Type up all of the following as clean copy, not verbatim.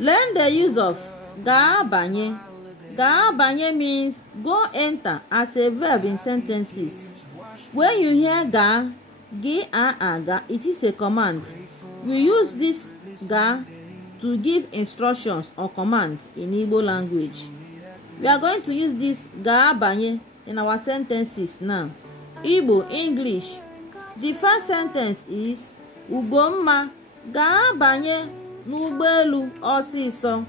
Learn the use of ga banye. Ga banye means go enter as a verb in sentences. When you hear ga, ga, it is a command. You use this ga to give instructions or commands in Igbo language. We are going to use this ga banye in our sentences now. Igbo English. The first sentence is Ugomma ga banye n'ụgbọelu ọsịsọ.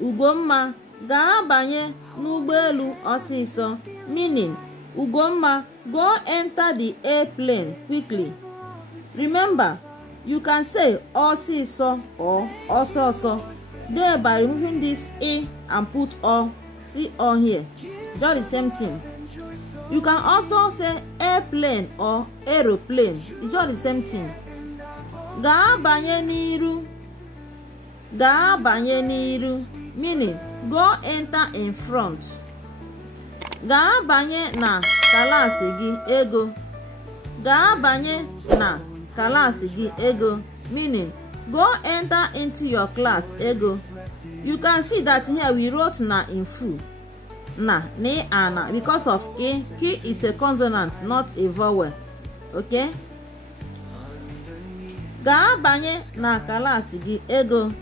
Ugomma ga banye n'ụgbọelu ọsịsọ, meaning Ugomma go enter the airplane quickly. Remember, you can say ọsịsọ or ọsọsọ there by removing this a and put o. See o here, just the same thing. You can also say airplane or aeroplane, it's just the same thing. Ga banye n'iru. Ga banye n'iru, meaning go enter in front. Ga banye na kalasi gị ego. Ga banye na kalasi gị ego, meaning go enter into your class ego. You can see that here we wrote na in full. Na, ni, ana, because of ki. Ki is a consonant, not a vowel. Okay? Ga banye na kalasi gị ego.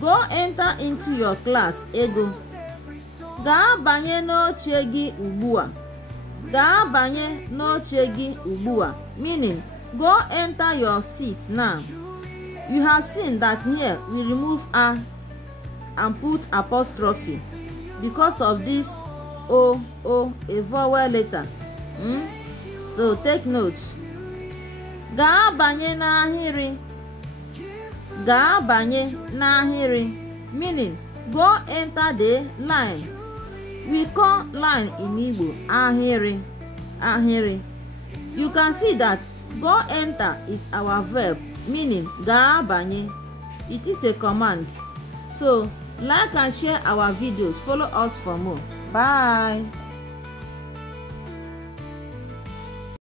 Go enter into your class ego. Ga banye n'oche gị ugbua. Ga banye n'oche gị ugbua, meaning go enter your seat now. You have seen that here we remove a and put apostrophe because of this o, a vowel letter. So take notes. Ga banye n'ahịrị. Ga banye n'ahịrị, meaning go enter the line. We call line in Igbo ahịrị. Ahịrị. You can see that go enter is our verb, meaning ga banye. It is a command. So like and share our videos. Follow us for more. Bye.